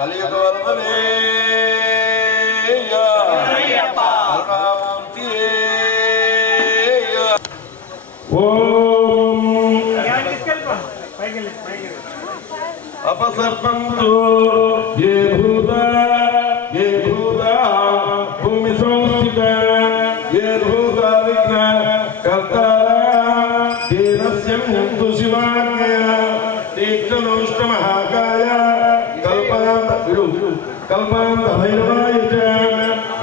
కలియుగ వరదనే अपसर्पन्तु ये भूता भूमि संस्थिता ये भूता विघ्न कर्ता तेनस्य मुक्तु शिवाज्ञया तीक्ष्णोष्ट महाकाय कल्पान्त भैरवाय च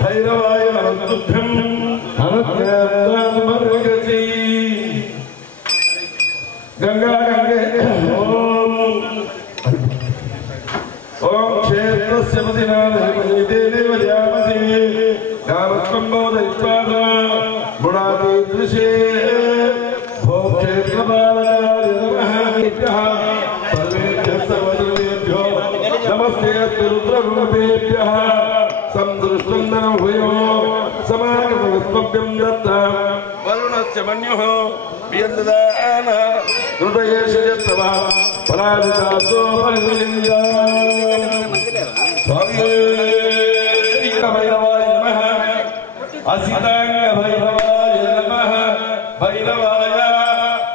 भैरवाय नमस्तुभ्यं अनुज्ञातमर्गसि गंगा गंगे ओम क्षेत्रस्य पतिनाथे देवजामसे गावस्कंबोधयित्वाद गुणाति दृशे भो क्षेत्रपालकाय नमः नित्यः सर्वेभ्यः सर्वदेवेभ्यो नमस्ते रुद्ररूपेभ्यः संदृष्टन्दनं भूयो समागतवस्मभ्यं दत्ता वरुणस्य मन्युः वियन्ददान हृदयेशयत्तवा पराजितासो परिलिङ्गा स्वामी भैरवाय नमः असितांग भैरवाय नमः भैरवाय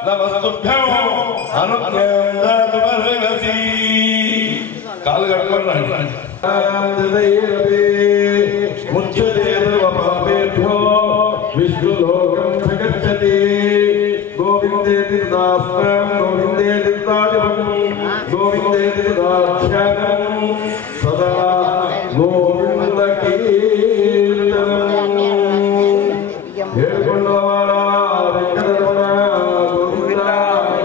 नमस्तुभ्यं अनुज्ञातमर्गसि काल गडकरण्य मुच्यते सर्वपापेभ्यो विष्णुलोकं प्रगच्छति गोविंदे तीर्थास्त्रं गोविंदे तीर्थाजपं गोविंदे तीर्थाख्यानं सदा गोविंद कीर्तनं येरुकुंडलवाड़ा वेंकटरमण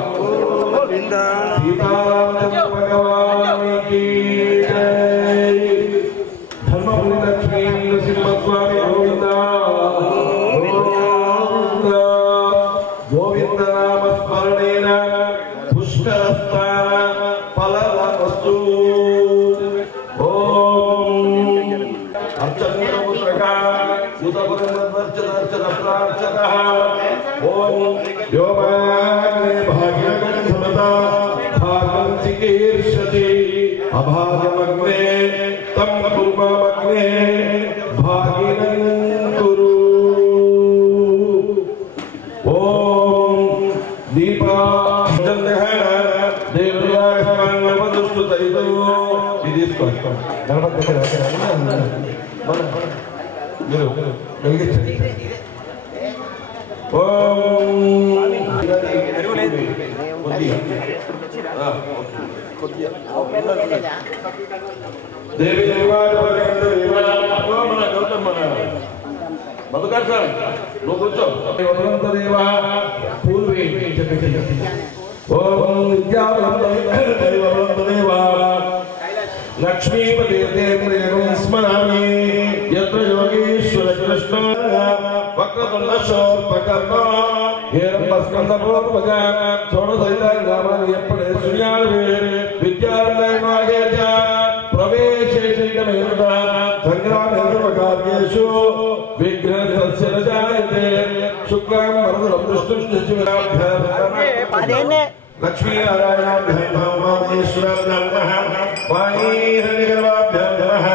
गोविंद सीतारामचंद्र भगवान की जय धर्मपुरी लक्ष्मी नृसिंहस्वामी गोविंद गोविंद नाम स्मरणेन पुष्करस्तान फलवस्तु ओम अर्चनपुत्रका सुतपुरमर्चन प्रार्थनः ओम व्योमाग्ने भाग्यं समता भागं चिकीर्षति अभागमग्ने तं पूर्वमग्ने भागिनं कुरु ओम दीपा जन्नहन देवराजमान वदुष्टु तैतो इदिस्को गणपति मन మీరు వెలిగించండి ఓం దేవి దేవాలయంలో మన గౌతమ మధుకర్ సార్ నువ్వు కూర్చో వదంత దేవ పూర్వే ఓం విద్యావదంత దేవ लक्ष्मीपते स्मरामि यत्र योगीश्वर कृष्ण वक्रतुण्डशोर्पकर्ण हेरम्बस्कन्दपूर्वज षोडशैतानि एप्पडे सूर्याणि विद्यारण्यमागेज प्रवेशेषैकमेव सङ्ग्रामेषु विघ्नस्य न जायते शुक्लां वरदं दृष्टुं लक्ष्मी नारायणाभ्यां भगवानेश्वराभ्यां वाणी हरिगर्भाभ्यां नमः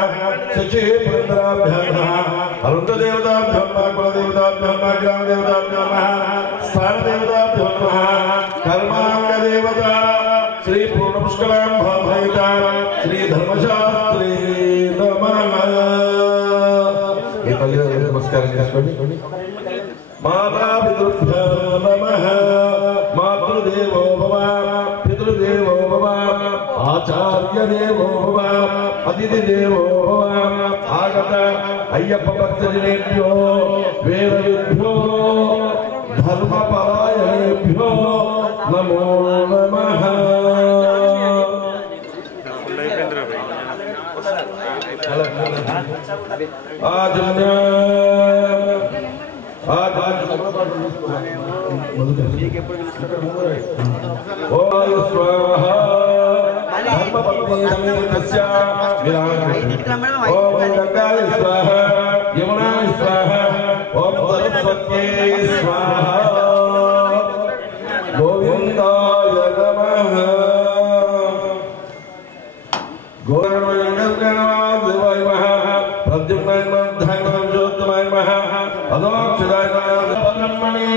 सचे पुरन्दराभ्यां नमः अरुणदेवताभ्यां कुलदेवताभ्यां ग्रामदेवताभ्यां नमः स्थानदेवताभ्यां नमः कर्माङ्गदेवता श्री पूर्णपुष्करां भावयिता श्री धर्मशास्त्री नमः नमस्कार माता पितृभ्यो नमः मातृदेवो भव पितृदेवो भव आचार्य देवो भव अतिथि देवो भव आगत अय्यप्प भक्तजनेभ्यो वेदविभ्यो धर्मपरायणेभ्यो नमो नमः आजन्य ओम स्वाहा ओम गंगाय स्वाहा यमुनाय स्वाहा ओम सरस्वत्यै स्वाहा गोविंदाय नमः गोविंद బ్రహ్మణే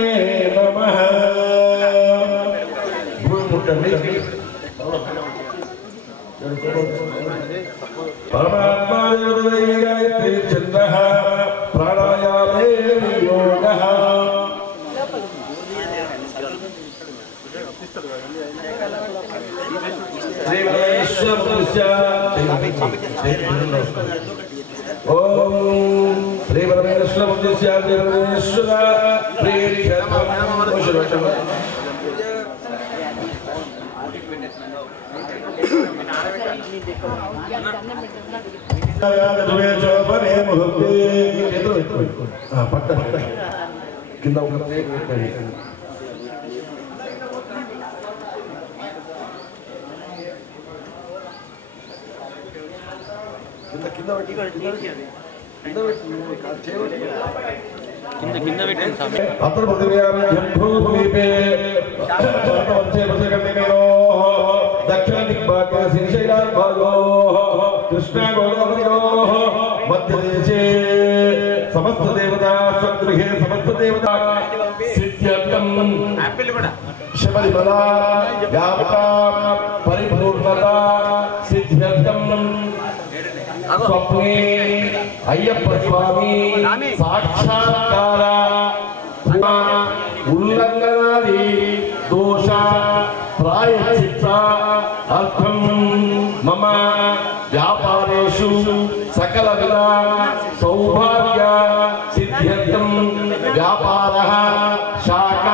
నమః. భూమి ముట్టండి. పరమాత్మా గాయత్రీ చంద్రః ప్రాణాయామే యోగః. ఓం శ్రీ పరమేశ్వర పట్ట కింద అత్ర పృథివ్యాం జంబూద్వీపే దక్షిణ దిగ్భాగే శ్రీశైలాద్భాగోః కృష్ణా గోదావర్యోః మధ్యదేశే సమస్త దేవతా స్వగృహే సమస్త దేవతా సిద్ధ్యర్థం శబరిమల వ్యాపక పరిపూర్ణత సిద్ధ్యర్థం స్వప్నే అయ్యప్ప స్వామి సాక్షాత్కార ఉల్లంఘనాది దోష ప్రాయశ్చిత్త అర్థం మమ వ్యాపారేషు సకల విధ సౌభాగ్య సిద్ధ్యర్థం వ్యాపార శాఖ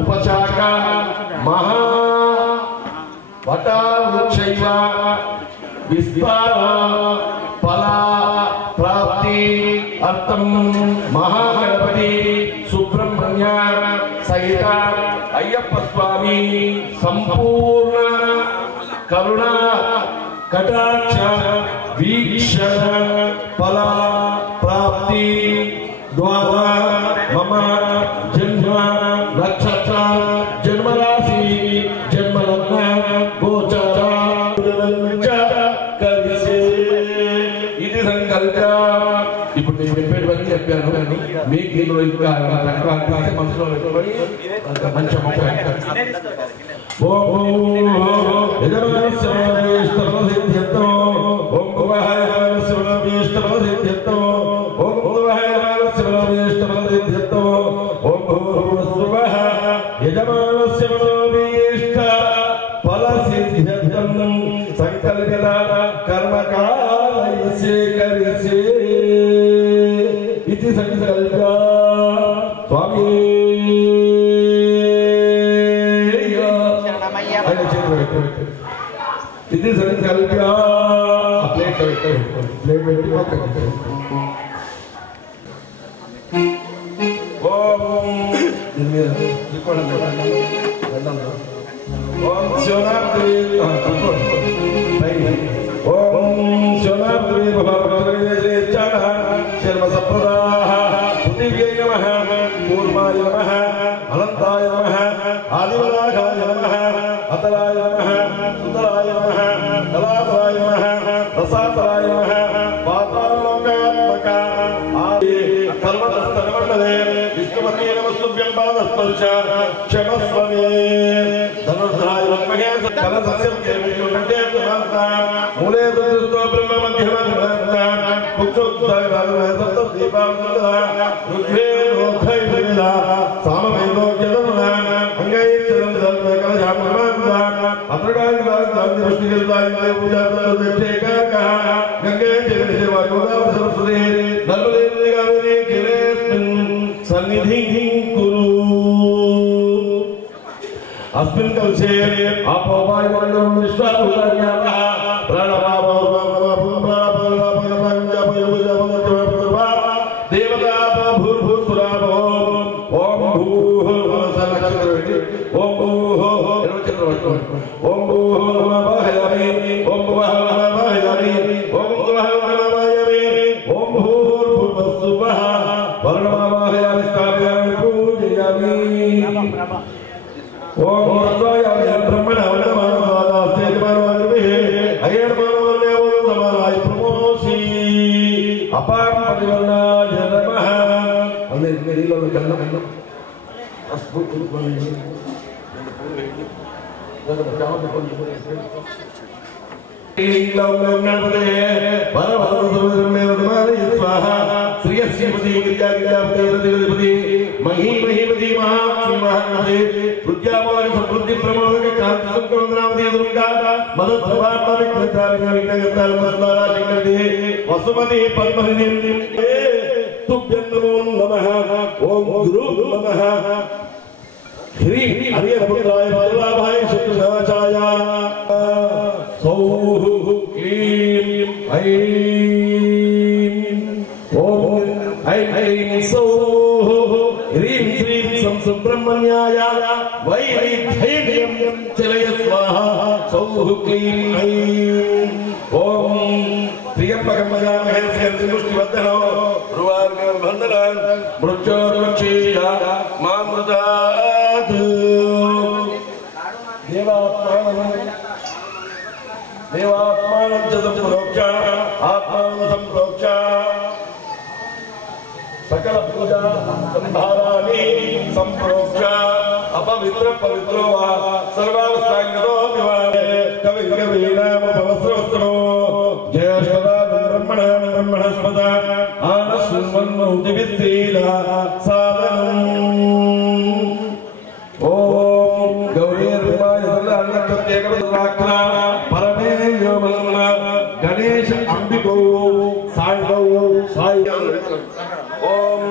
ఉపశాఖ మహా వటావృక్షైవ విస్తార ఫల ప్రాప్తి అర్థం మహాగణపతి సుబ్రహ్మణ్య సహిత అయ్యప్ప స్వామి సంపూర్ణ కరుణ కటాక్ష వీక్షణ ఫల ప్రాప్తి ద్వారా మమ జన్మ నక్షత్ర జన్మరాశి జన్మలగ్న గోచర ఇది సంకల్ప. ఇప్పుడు నేను చెప్పేటువంటి చెప్పాను కానీ మీకు ఇందులో ఇంకా మనసులో పెట్టుకొని మంచి సంకల్పిత కర్మకాలయ సేకరిసే ఇది సంకల్ప. స్వామి ఇది సంకల్ప. ప్లేట్ పెట్టి ఓం ఓం శివరాత్రి ఓం శివరాత్రి శర్మ సప్రదాః పృథివ్యై నమః కూర్మాయ నమః అనంతాయ నమః ఆదివరాఘాయ నమః అతలాయ నమః సుందరాయ నమః కళాపరాయ నమః రసాతరాయ నమః పాతాళలోకాత్మక ఆది కల్మతస్తనమండలే విష్ణుమతే నమస్తుభ్యం పాదస్పర్శ క్షమస్వమే ధనుర్ధాయ విద్మహే కలసస్యం కేవిష్ణుకంఠే ప్రమాద మూలే దుర్దో బ్రహ్మ మధ్యమధ్య ముక్తోత్సాయ రాజమే సప్త దీపావళ రుద్రే రోధై వేద సామవేదో జనన అంగై చరణ దర్శన కలశామమాన అత్రగాయ దాని దృష్టిగల్లాయ పూజాతో దేశేక గంగే జగదే సేవా గోదావరి సరస్వతి నర్మదే గావరి గిరేస్మిన్ సన్నిధి కురు. अस्मिन् कलशे आपो वायुमण्डलं विश्वाभूतान्याः देवता भूर्भुवस्सुरावो ओम भूः ओम भूः ओम भूः नमः ओम भूः नमः ओम भूः नमः ओम भूर्भुवस्सुवः वर्णमावाहयामि स्थापयामि पूजयामि. ओम रत्नायामि ब्रह्मणा वन्दमानमादास्ते मानवादिभिः अयर्मानवन्देवो समानाय प्रमोषि अपां परिवर्णाय नमः. अंदर मेरी लोग करना वसुमती पद्मनिधि तुभ्यं नमो नमः ओम गुरु नमः श्री हरिहरपुत्राय वल्लभाय शत्रुनाचाय सौः क्लीं ऐं ओम ऐं ऐं सौः ह्रीं श्रीं सं सुब्रह्मण्याय वैरिध्यं चलय स्वाहा सौः क्लीं ऐं ओम प्रियंबकं मयामहे स्कन्धमुष्टिवर्धनो रुवार्गबन्धनं मृत्योर्मुक्षीय मामृतात् देवात्मानं च सम्प्रोक्ष आत्मानं सम्प्रोक्ष सकल पूजा संभाराणि सम्प्रोक्ष अपवित्र पवित्रो वा सर्वावस्थांगतो विवाहे कवि कवीनाम भवस्रवस्त्रो ब्रह्मणस्पद आनश्वन्मौतिभिस्त्रीला साधनम् ओम गौरीर्वाय सर्वान्नप्रत्येकपदाख्या परमे व्योमन्न गणेश अंबिको साईगौ साई ओम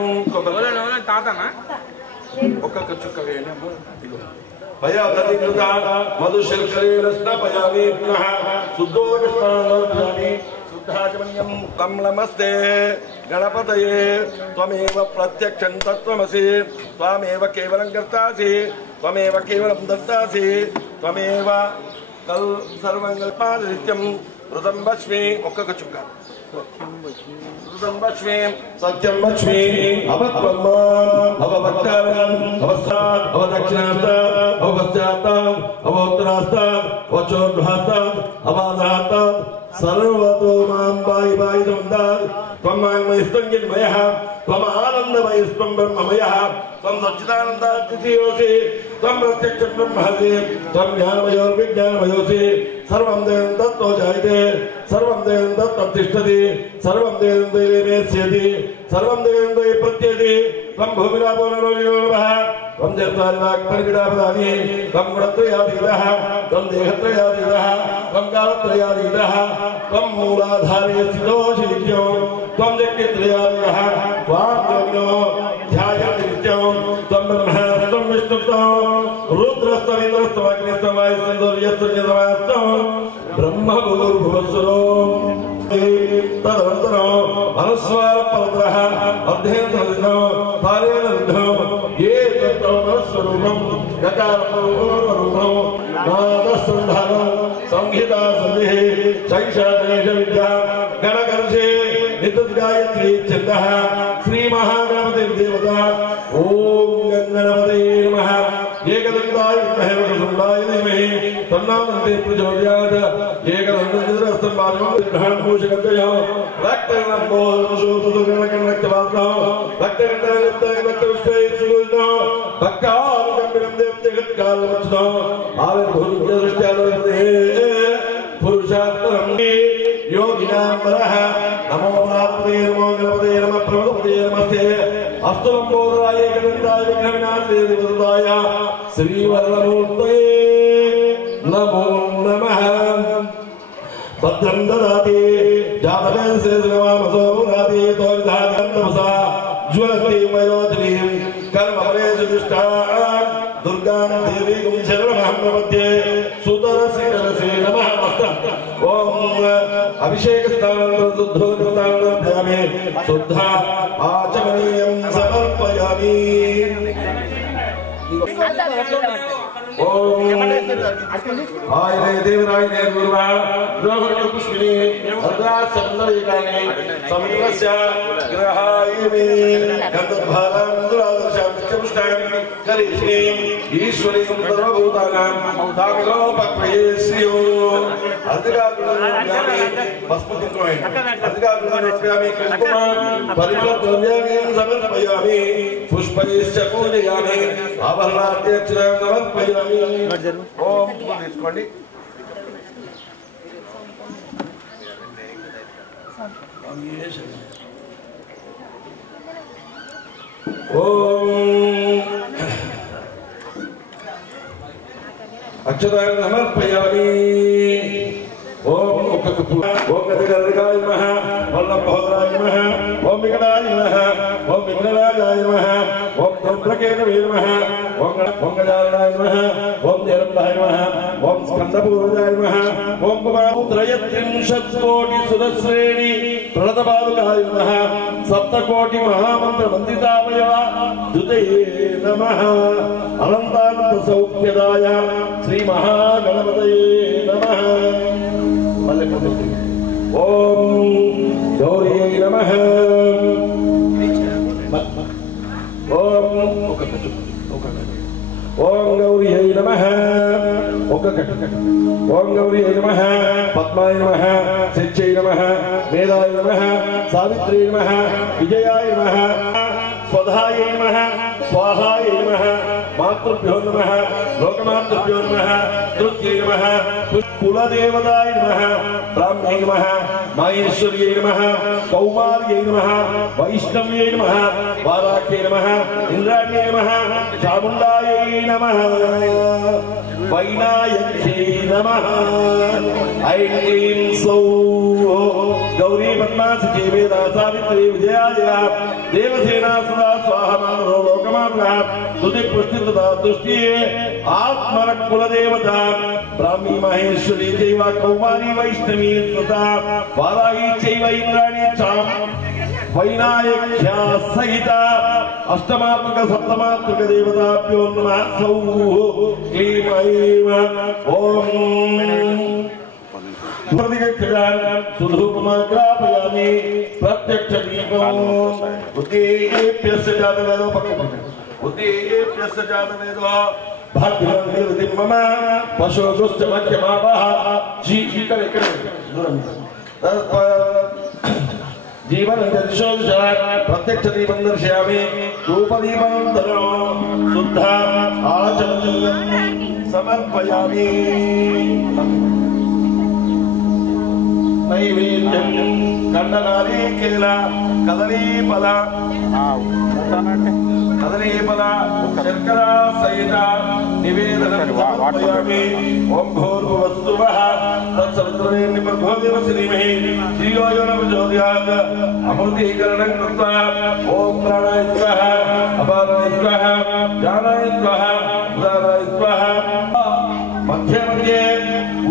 तातना ఒక్కొక్క చుక్క వేయనము భయాదధికృత మధుశర్కరేణ స్నాపయామి పునః శుద్ధోదకస్నానామి శుద్ధాచమన్యం తం నమస్తే గణపతయే త్వమేవ ప్రత్యక్షం తత్వమసి త్వమేవ కేవలం కర్తాసి త్వమేవ కేవలం దత్తాసి త్వమేవ సర్వం కల్పానిత్యం ఋతం వచ్మి ఒక్కొక్క చుక్క सत्यं वच्मि अवत्वम् अववक्तारम् अवस्तात् अवदक्षिणास्तात् अवपश्चात्तात् अवोत्तरास्तात् अवचोर्ध्वास्तात् अवाधात्तात् सर्वतो मां बाहि बाहि समुदात् त्वं माङ्मयस्त्वं चिन्मयः त्वम् आनन्दमयस्त्वं ब्रह्ममयः त्वं सच्चिदानन्दाद्वितीयोऽसि त्वं प्रत्यक्षं ब्रह्मसि त्वं ज्ञानमयोर्विज्ञानमयोऽसि सर्वं देवं तत्तो जायते सर्वं देवं तत्तिष्ठति सर्वं देवं देवेमेस्यति सर्वं देवं देवे प्रत्ययति त्वं भूमिरापो नरो नमः त्वं जत्वादिवाक्परिगिडापदानि त्वं गुणत्रयाधीतः त्वं देहत्रयाधीतः त्वं कालत्रयाधीतः त्वं मूलाधारे स्थितोऽसि नित्यं त्वं जगत्त्रयाधीतः त्वां योगिनो ध्यायन्ति नित्यं त्वं ब्रह्मा त्वं विष्णुत्वं रुद्रस्त्वमिन्द्रस्त्वम् अग्निस्त्वं वायुस्त्वं ब्रह्म भूर्भुवस्सुरो तदनन्तरो अनुस्वार पवित्रः अध्ययनदो पारेणदो ये तत्त्वस्वरूपं गकारपूर्वरूपं नादसन्धानं संहिता सन्धिः शैशादेश विद्या गणकर्षे नित्यगायत्री छन्दः श्री महागणपतिर्देवता ओम गणपते नमः एकदन्ताय विद्महे वक्रतुण्डाय धीमहि तन्नो प्रचोदयात् एकदन्तनिद्रस्तं बालकं विघ्नान्मूषकतयो रक्तवर्णोषोतुगणकर्णक्तवात्नो रक्तकण्डलक्तविष्टैर्सुगुणो भक्तानुकम्बिनं देवत्यगत्कालवच्नो आविर्भूतदृष्ट्यालोकते पुरुषात्तरं योगिनां वरः नमो नारायणे नमो गणपते नमः प्रभुपते नमस्ते अस्तु लंबोदराय एकदन्ताय विघ्नविनाशाय देवताय श्रीवरदमूर्तये नमो नमः भद्रं ददाति जातवेन सेनवामसो पुराति तोर्धागन्तमसा ज्वलति वैरोधनीं कर्मफलेषु दुष्टां दुर्गां देवीं शरणमहं प्रपद्ये सुतरसिकरसे नमः ओम अभिषेकस्नानं शुद्धोदकस्नानं शुद्धा आचमनीयं समर्पयामि ओम आयने देवरायने गुरुवा द्रवण पुष्पिनी भद्रा सप्तरिकानि समुद्रस्य ग्रहायिमे गन्धभारां दुरादर्शं वाक्यपुष्टानि करिष्येयम् ईश्वरीं सर्वभूतानां तामिलोपक्वये श्रियो अधिकारुणोऽप्यामि भस्मकुङ्कुमेन अधिकारुणोऽप्यामि कुङ्कुमं परिमलद्रव्याणि समर्पयामि पुष्पैश्च पूजयामि आभरणाद्यक्षरां समर्पयामि ओम తీసుకోండి अक्षतां समर्पयामि ओम ओम गजगर्गाय नमः वल्लभोदराय नमः ओम विकटाय नमः ओम विघ्नराजाय नमः ओम धूम्रकेतवे नमः ओम गजाननाय नमः ओम जयरम्भाय नमः ओम स्कन्दपूर्वजाय नमः ओम त्रयत्रिंशत्कोटिसुरश्रेणी प्रणतपादुकाय नमः सप्तकोटि महामन्त्रवन्दितावयव द्युतये नमः अनन्तानन्द सौख्यदाय श्री महागणपतये नमः ओम गौरी नमः ओम गौरी नमः ओम गौरी नमः पद्माय नमः सिच्चै नमः वेदाय नमः सावित्री नमः विजयाय नमः स्वधाय नमः स्वाहाय नमः मातृभ्यो नमः लोकमातृभ्यो नमः दुर्गे नमः कुलदेवताय नमः ब्राह्मणे नमः माहेश्वर्यै नमः कौमार्यै नमः वैष्णव्यै नमः वाराख्यै नमः इंद्राण्यै नमः चामुण्डायै नमः वैनायक्यै नमः ऐं क्लीं सौः गौरी पद्मासिके वेदा सावित्री विजयाय देवसेना सदा स्वाहा मानरो लोकमानः तुति प्रस्थितता दृष्टिये आत्मर कुलदेवता ब्राह्मी माहेश्वरी चैव कौमारी वैष्णवी तथा वाराही चैव इंद्राणी चाम वैनायक्या सहित अष्टमात्मक सप्तमात्मक देवताभ्यो नमः सौः क्लीं ऐं ओम सुधूपमाग्रापयामि प्रत्यक्ष दीपं उद्दीप्यस्य जातवेदो उद्दीप्यस्य जातवेदो भद्रं निर्दिं मम पशुगुश्च मध्यमावः जीवन प्रत्यक्ष दीपं दर्शयामि धूपदीपं शुद्ध आचमनीयं समर्पयामि नैवेद्यं कंडनारीकेल कदलीफल शर्करा सहित निवेदनं समर्पयामि ओम भूर्भुवस्सुवः तत्सवितुर्वरेण्यं भर्गो देवस्य धीमहि धियो यो न प्रचोदयात् अमृतीकरणं कृत्वा ओम प्राणाय स्वाहा अपानाय स्वाहा ज्ञानाय स्वाहा उदानाय स्वाहा मध्ये मध्ये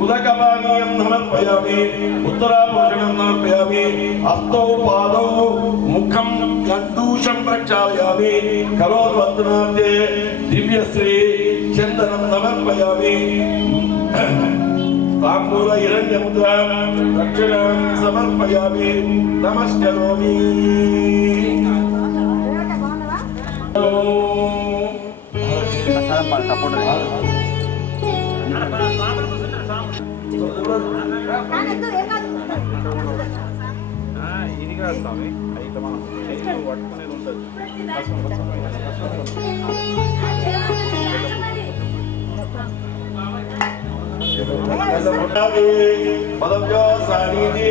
उदकपानीयं समर्पयामि उत्तराभूषणं समर्पयामि हस्तौ पादौ मुखं गण्डूषं प्रक्षालयामि करोद्वन्दनार्थे दिव्यश्री चन्दनं समर्पयामि ताम्बूल हिरण्यमुद्रा दक्षिणां समर्पयामि नमस्करोमि पदव्यो सानिधि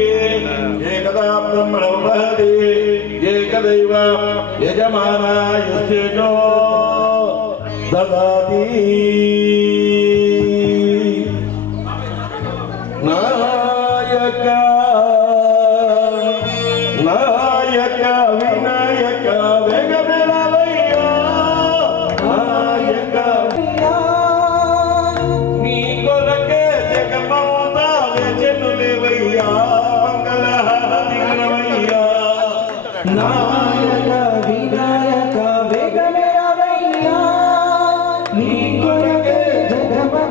एकदा ब्रह्मणो वहति एकदैव यजमानाय तेजो ददाति नायक नायक विनायक वेग मेलावయ్యా नायक నీ కొరకే జగమంతా వెచెనులేవయ్యా మంగళహారతివయ్యా నాయక వినాయక వేగ మేరావయ్యా నీ కొరకే జగమంతా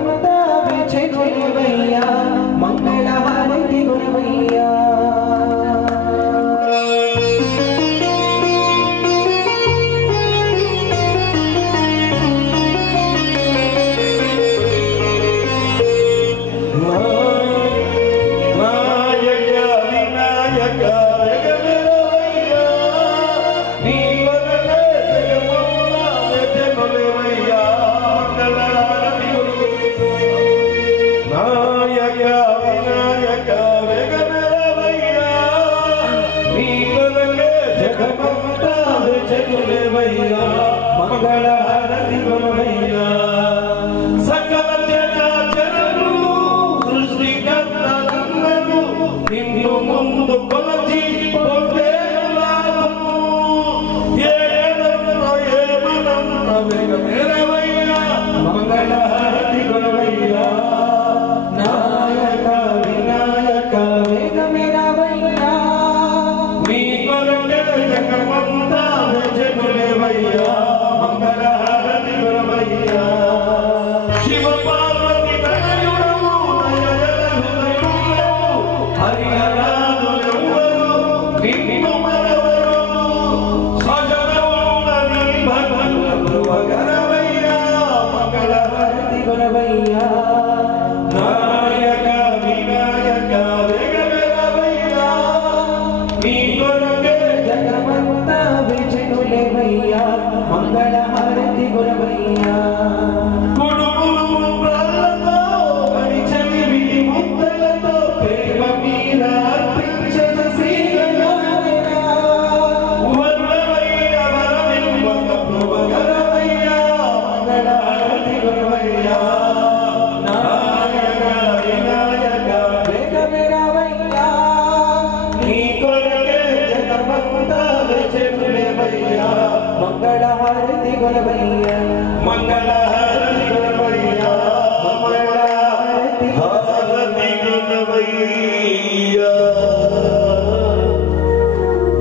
మంగళహారతి గుణమయ్యా సకల చరాచరము సృష్టికర్తలందరూ నిన్ను ముందు కొలచి పొందేలాము ఏమనంత వేగమేరవయ్యా మంగళహారతి గుణమయ్యా నాయక వినాయక వేగమేరవయ్యా నీ కొరకే జగమంతా వెజనులేవయ్యా మంగళహారతి గుణమయ్యా శివ పార్వతి తనయుడవు దయగల హరిహరాదులెవ్వరు నిన్ను మరవరు సజనమున్నది భగవద్భృవగరవయ్యా మంగళహారతి గుణమయ్యా నాయక వినాయక వేగమేరవయ్యా నీ కొరకే జగమంతా విజనులేవయ్యా మంగళహారతి గుణమయ్యా కుడుములు ప్రాణతో అడిచని ముద్దలతో ప్రేమ మీద అర్పించిన శ్రీగణాలయా వర్ణమయ్య వరమివ్వక ప్రభుగరవయ్యా మంగళహారతి గుణమయ్యా నాయక వినాయక వేగమేరవయ్యా నీ కొరకే జగమంతా వెచెనులేవయ్యా మంగళహారతి గుణమయ్యా మంగళహారతి గుణమయ్యా మంగళహారతి గుణమయ్యా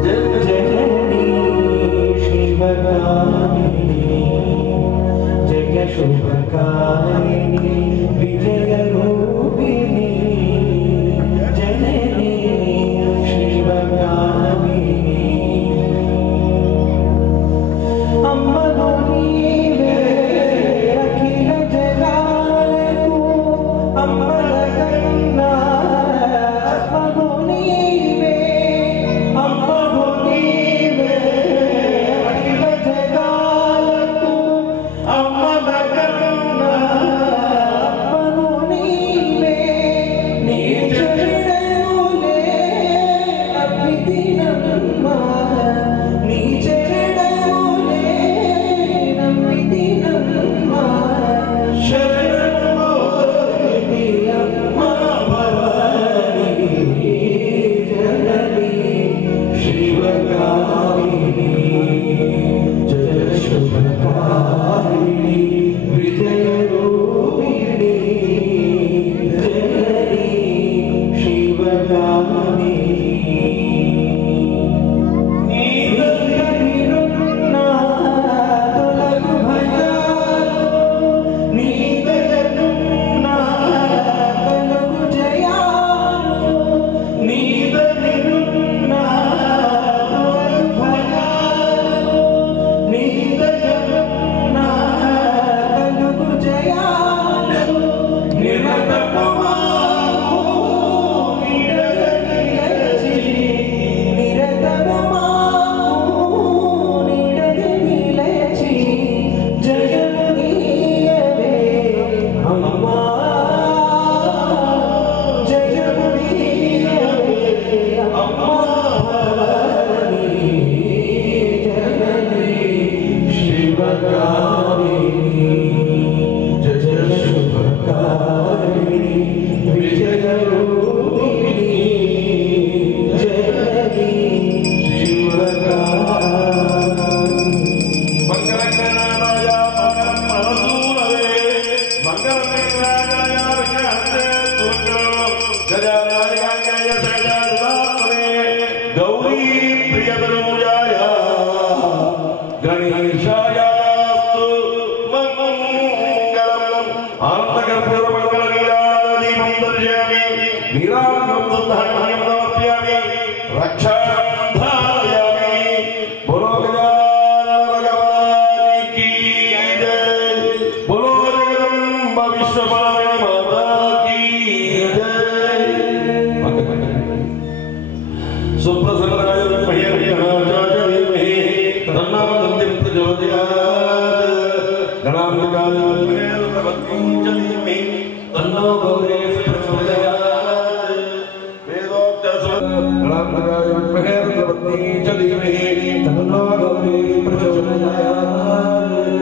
జననీ శివకామిని జయ శుభకారిణి విజయ రూపిణి జననీ శివకామిని అమ్మను నీవే అఖిల జగాలకు అమ్మల కన్నా అమ్మను నీవే అమ్మను నీవే అఖిల జగాలకు అమ్మల కన్నా అమ్మను నీవే నీ చరణములే నమ్మితినమ్మ నీ చరణములే నమ్మితినమ్మ శరణమోది అమ్మ భవాని జనని శివకామిని జయ శుభకారిణి విజయ రూపిణి జనని శివకామిని నీ దగ్గరినున్న తొలగు భయాలు నీ దగ్గరున్న కలుగు జయాలు నీ దగ్గరున్న తొలగు భయాలు నీ దగ్గరున్న కలుగు జయాలు నిరతము మాకు నీడగా నిలచి నిరతము మాకు నీడగా నిలచి జయము నీయవే అమ్మా జయము నీయవే అమ్మా భవాని జనని శివకామిని జయ శుభకారిణి విజయ రూపిణి జనని శివకామిని మంగళకరాయ మంగళం మనసూరవే మంగళకరాయ విగ్రహంతే తుర్గో గజానాయ సజాదురాత్మనే గౌరీ ప్రియతనూజాయ గణేశాయాస్తు మంగళం ఆనందకర్పూరమంగళనీరాదీపం దర్శయామి నీరాజనం సుధామయం సమర్పయామి రక్షాం ధారయామి బోలో గజానన భగవాని కీ జయ బోలో జగదంబ విశ్వపాలిని మాతా కీ జయ సుప్రసన్నాయ విద్మహే గణాచార్య ధీమహి తన్నో దంతి ప్రచోదయాత్ గణాంబికాయ విద్మహే రుద్రవత్యం చ ధీమహి తన్నో గౌరీ ప్రచోదయాత్ వేదోక్త గణాంబికాయ విద్మహే రుద్రవత్యం చ ధీమహి తన్నో గౌరీ ప్రచోదయాత్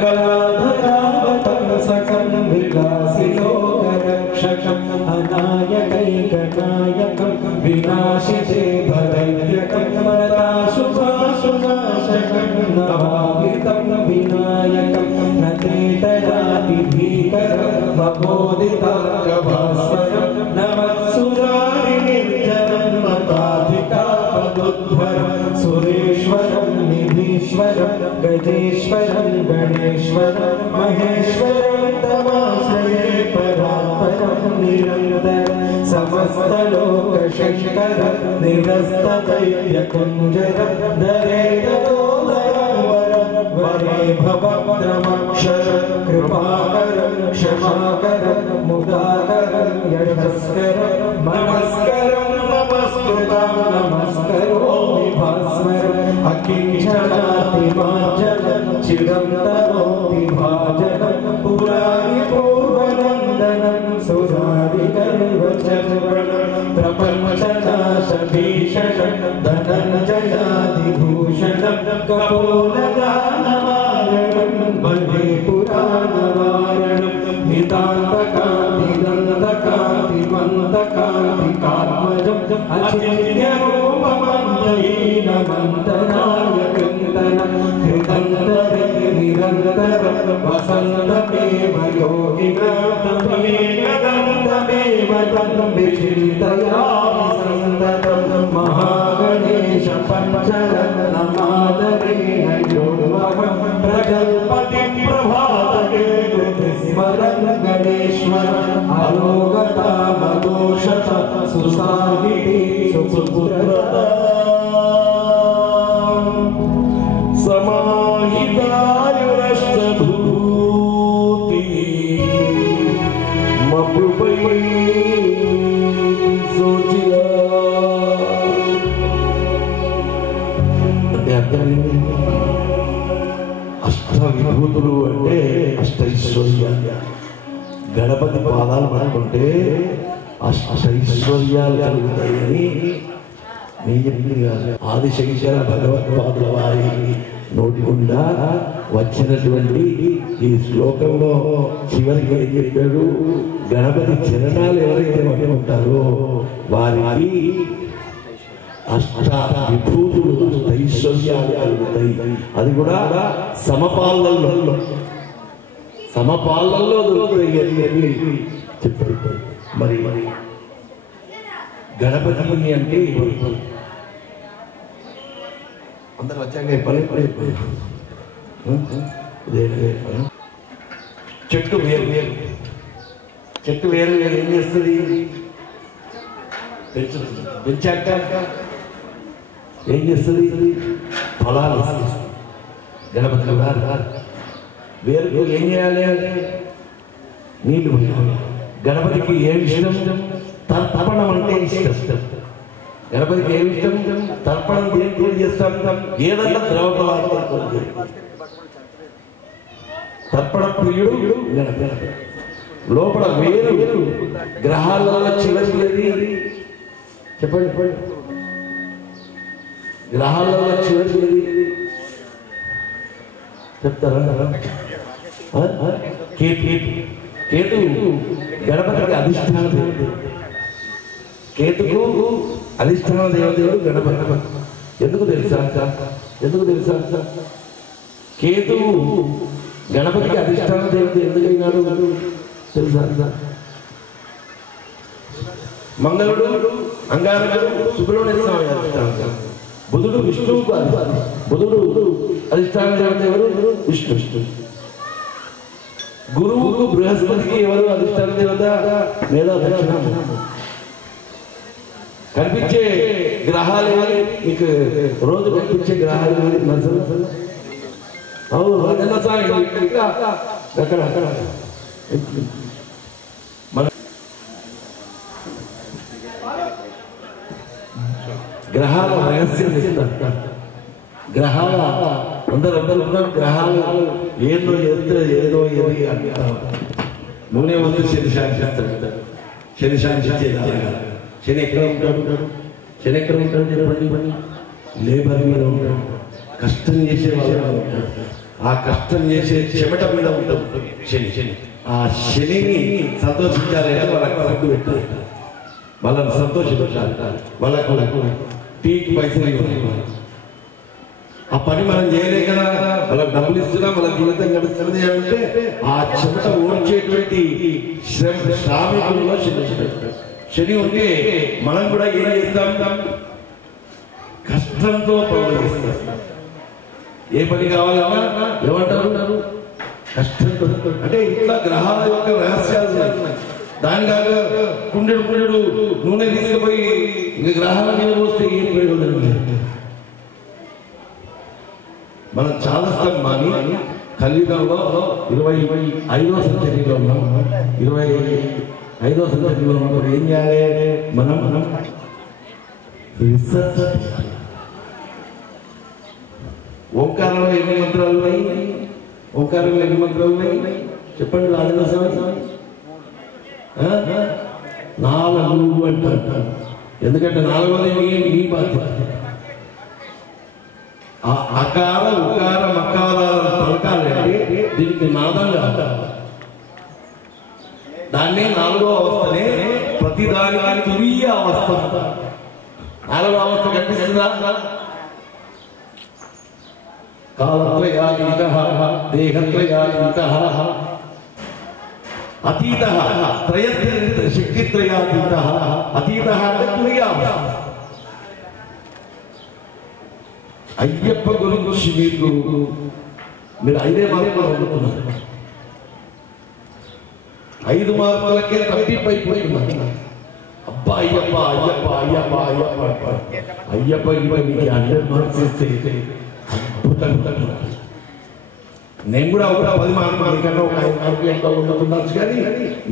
सकलाधरावतं सकं विलासिलोकरक्षकम् अनायकैकनायकं विनाशिते भदैर्यकं मताशुभाशुनाशकं नमामितं विनायकं न तेतराति भीकरं ममोदितार्कभास्वरं नमत्सुरारिनिर्जरं मताधिकापदुद्धरं सुरेश्वरं निधीश्वरं गजेश्वरं गणेश्वरं महेश्वरं तमाश्रये परापरं निरन्तरं समस्तलोकशङ्करं निरस्तदैर्यकुञ्जरं दरेतोदरं वरं वरे भवद्रमक्षरं कृपाकरं क्षमाकरं मुदाकरं यशस्करं नमस्करं नमस्कृतं नमस्करोमि भास्वरम् अकिञ्चनातिमार्जनं चिरं तनोति भाजनं पुराणि पूर्वनन्दनं सुरादिकैवचर्वणं प्रपञ्चनाशभीषणं धनञ्जयादिभूषणं कपोलदानवारणं वन्दे पुराणवारणं नितान्तकान्तिदन्तकान्तिमन्तकान्तिकात्मजम् अचिन्त्यरूपमन्तहीनमन्तनायकन्दनं कृतन्तरे निरन्तरं वसन्तमेव योगिनाथमेकदन्तमेव तं विचिन्तयामि सन्ततं महागणेश पञ्चरत्नमादरेण योन्महं प्रजल्पति प्रभातके कृतिस्मरन् गणेश्वरम् अलोगतामदोषत सुसाहिति सुपुत्रता समाहितायुरष्टभूति मपुपै सोचिला అంటే అర్థం అష్టవిభూతులు అంటే అష్టైశ్వర్యాలు. గణపతి పాదాలు పట్టుకుంటే అష్టైశ్వర్యాలు కలుగుతాయని నేను చెప్పింది కాదు, ఆదిశంకర భగవత్పాదుల వారి నోటి గుండా వచ్చినటువంటి ఈ శ్లోకంలో చివరికి ఏం చెప్పాడు, గణపతి చరణాలు ఎవరైతే పట్టుకుంటారో వారికి అష్ట విభూతులు అష్టైశ్వర్యాలు కలుగుతాయి. అది కూడా సమపాలల్లో దొరుకుతాయి చెప్పాడు. మరి గణపతి అంటే అందరు వచ్చాక చెట్టు వేరు వేరు ఏం చేస్తుంది, పెంచాక ఏం చేస్తుంది, ఫలాలు ఇస్తుంది. గణపతి వేరు ఏం చేయాలి, నీళ్లు పోయాలి. గణపతికి ఏమి ఇష్టం, తర్పణం అంటే ఇష్టం. గణపతికి ఏమి ఇష్టం, తర్పణం దేనికి చేస్తాం, ఏదన్నా ద్రవ పదార్థం. తర్పణ ప్రియుడు గణపతి. లోపల వేరు గ్రహాలలో చివరి చెప్పండి, గ్రహాలలో చివరి చెప్తారా? కేతు గణపతికి అధిష్టాన దేవుడు. కేతుకు అధిష్టాన దేవదేవుడు గణపతి. ఎందుకు తెలుసా కేతు గణపతికి అధిష్టాన దేవత ఎందుకైనాడు తెలుసా? మంగళుడు అంగారకుడు సుబ్రహ్మణ్య స్వామి అధిష్టానం. బుధుడు విష్ణువుకు బుధుడు అధిష్టాన దేవత ఎవరు? విష్ణు. గురువుకు బృహస్పతికి ఎవరు అధిష్టాన దేవత? మేధా దక్షిణ. కనిపించే గ్రహాలు మీకు రోజు కనిపించే గ్రహాలు అక్కడ మన గ్రహాల రహస్యం గ్రహాల అందరూ ఉన్నారు. గ్రహాలు ఏదో చేస్తే ఏదో ఏది అంటారు. నూనె వస్తే శని శాంతిస్తాడు. శని శాంతించేది. శని ఎక్కడ ఉంటాడు చెప్పండి. లేబర్ మీద ఉంటాడు, కష్టం చేసే వాళ్ళు ఉంటాడు. ఆ కష్టం చేసే చెమట మీద ఉంటుంది శని. ఆ శనిని సంతోషించాలంటే వాళ్ళకి ఫుడ్ పెట్టాలి, వాళ్ళని సంతోషపెట్టాలి, వాళ్ళకు టీకి పైసలు ఇవ్వాలి. ఆ పని మనం చేయలే కదా, వాళ్ళకి డబ్బులు ఇస్తున్నాం, వాళ్ళ జీవితం గడుస్తుంది అంటే ఆ చెమట ఓడ్చేటువంటి శ్రామికుల్లో శని ఉంటే మనం కూడా ఏం చేస్తాం, కష్టంతో పనులు చేస్తాం. ఏ పని కావాలన్నా ఏమంటారు, కష్టంతో. అంటే ఇట్లా గ్రహాల యొక్క రహస్యాలు ఉన్నాయి. దాని కాక కుండెడు నూనె తీసుకుపోయి ఇంక గ్రహాల మీద పోస్తే ఏం ప్రయోజనం లేదు. మనం చాదస్తం మాని కలియుగంలో 25వ సెంచరీలో ఉన్నాం. 25వ సెంచరీలో ఉన్నప్పుడు ఏం చేయాలి, మనం రీసెర్చ్. ఓంకారంలో ఎన్ని మంత్రాలు ఉన్నాయి, ఓంకారంలో ఎన్ని మంత్రాలు ఉన్నాయి చెప్పండి రాజేంద్ర స్వామి. 4 అంటారు. ఎందుకంటే 4వది మీ బాధ్యత. ఆ అకార ఉకార మకారాలను పలకాలంటే దీనికి నాదంగా దాన్నే 4వ అవస్థనే ప్రతిదానికి తురీయ అవస్థ. 4వ అవస్థ కనిపిస్తుందా, కాలత్రయాతీతః దేహత్రయాతీతః అతీతః త్రయత్ర శక్తిత్రయాతీతః అతీతః అంటే తురీయ అవస్థ. అయ్యప్ప గురించి మీరు 5 మార్కులు అనుకున్నారు, 5 మార్కులకే తప్పిపోయిపోతున్నారు. అబ్బా అయ్యప్ప అయ్యప్ప అయ్యప్ప అయ్యప్ప అయ్యప్ప మీకు 100 మార్క్స్ ఇస్తే అద్భుతంగా. నేను కూడా ఒక 10 మార్కులు కన్నా ఒక 5 మార్కులు ఎక్కువ ఉండొచ్చు, కానీ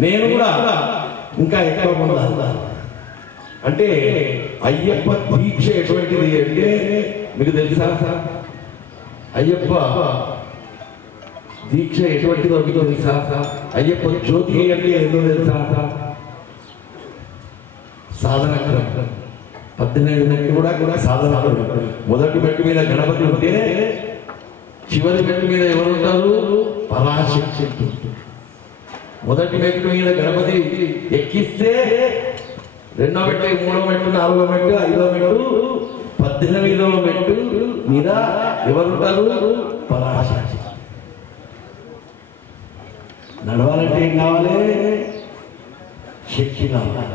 నేను కూడా ఇంకా ఎక్కువ పొందాలి. అంటే అయ్యప్ప దీక్ష ఎటువంటిది అంటే మీకు తెలుసా, అయ్యప్ప దీక్ష ఎటువంటిదో మీకు తెలుసా, అయ్యప్ప జ్యోతి అంటే ఏదో తెలుసా, సాధన. 18 మెట్టు కూడా సాధన. మొదటి మెట్టు మీద గణపతి ఉంటే చివరి మెట్టు మీద ఎవరు ఉంటారు, పరాశక్తి. మొదటి మెట్టు మీద గణపతి ఎక్కిస్తే 2వ మెట్టు, 3వ మెట్టు, 4వ మెట్టు, 5వ మెట్టు, 18వ మెట్టు మీద ఎవరుంటారు, పరాశక్తి. నడవాలంటే ఏం కావాలి, శక్తి కావాలి.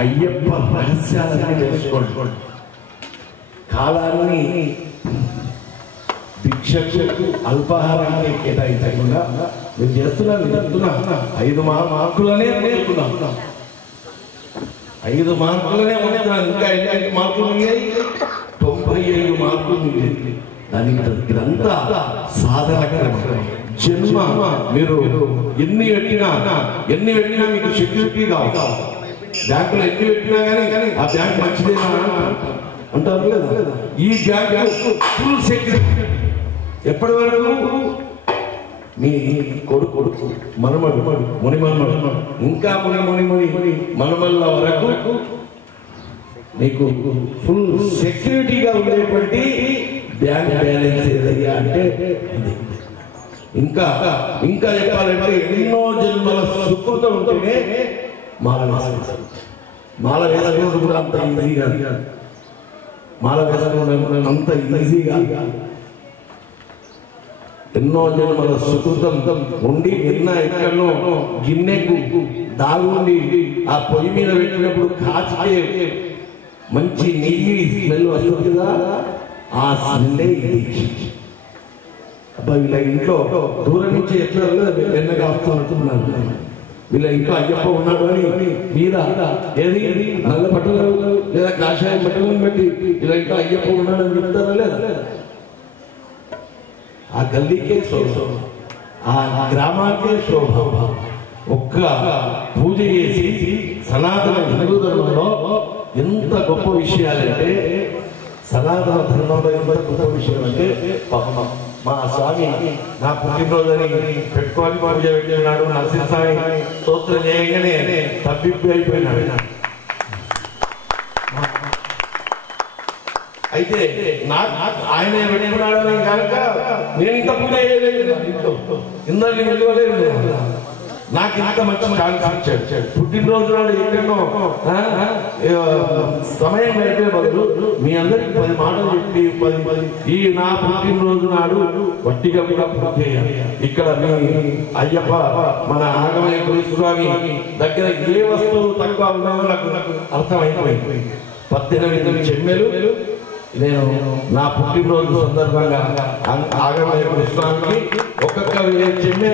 అయ్యప్ప రహస్యాలని తెలుసుకోండి. కాలాన్ని భిక్షకు అల్పాహారాన్ని కేటాయించకుండా మీరు చెప్తున్నా 5 మార్కులనే నేర్చుకున్నాం, 5 మార్కులనే ఉంటున్నాను. ఇంకా ఎన్ని మార్కులు ఉన్నాయి, 95 మార్కులు. దానికి ఇదంతా సాధన క్రమం. జన్మ మీరు ఎన్ని పెట్టినా మీకు సెక్యూరిటీ కావాలి. బ్యాంకులో ఎన్ని పెట్టినా కానీ ఆ బ్యాంక్ మంచిదేనా అంటారు లేదా, ఈ బ్యాంక్ ఫుల్ సెక్యూరిటీ. ఎప్పటి వరకు మీ కొడుకు మనమడు మునిమన్మడు ఇంకా ముని మనమల్ల వరకు మీకు ఫుల్ సెక్యూరిటీగా ఉండేటువంటి బ్యాంక్ బ్యాలెన్స్ ఏదయ్యా అంటే ఇంకా చెప్పాలంటే ఎన్నో జన్మల సుకృతం ఉంటేనే మాల వేసుకోవడం కూడా అంత ఈజీగా, మాల వేసుకోవడం అంత ఈజీగా ఎన్నో జన్మల సుకృతం ఉండి ఎక్కడో గిన్నెకు దాగుండి ఆ పొయ్యి మీద పెట్టినప్పుడు కాచితే మంచి నెయ్యి స్మెల్ వస్తుంది కదా, ఆ స్మెల్లే ఇది. అబ్బా వీళ్ళ ఇంట్లో దూరం నుంచి ఎట్లా వెన్నగా వస్తున్నారు, వీళ్ళ ఇంట్లో అయ్యప్ప ఉన్నాడు అని మీద ఏది నల్ల బట్టలు లేదా కాషాయం బట్టలను బట్టి వీళ్ళ ఇంట్లో అయ్యప్ప ఉన్నాడు అని చెప్తారా లేదా. ఆ గల్లీకే శోభ, ఆ గ్రామానికే శోభ. ఒక్క పూజ చేసి సనాతన హిందూ ధర్మంలో ఎంత గొప్ప విషయాలంటే, సనాతన ధర్మంలో ఎంత గొప్ప విషయం అంటే, మా స్వామి నా పుట్టినరోజని పెట్టుకొని పూజ పెట్టినాడు, నరసింహస్వామి స్తోత్రం చేయగానే తప్పిప్పి అయిపోయినాడు. అయితే ఆయన పెట్టుకున్నాడని కనుక నేను ఇంత పూజ చేయలేదు ఇంట్లో ఇందరిని వెళ్ళలేదు. నాకు ఇంత మంచి ఛాన్స్ ఇచ్చాడు. పుట్టినరోజు నాడు ఎక్కడో సమయం గడిపే బదులు మీ అందరికి 10 మాటలు చెప్పి 10 ఈ నా పుట్టినరోజు నాడు వట్టిగా పూర్తి చేయాలి. ఇక్కడ మీ అయ్యప్ప మన ఆగమయ గురుస్వామి దగ్గర ఏ వస్తువులు తక్కువ ఉన్నాయో నాకు అర్థమైపోయింది. 18 చెమ్మెలు నేను నా పుట్టినరోజు సందర్భంగా ఆగమయ గురుస్వామికి ఒక్కొక్క చెమ్మె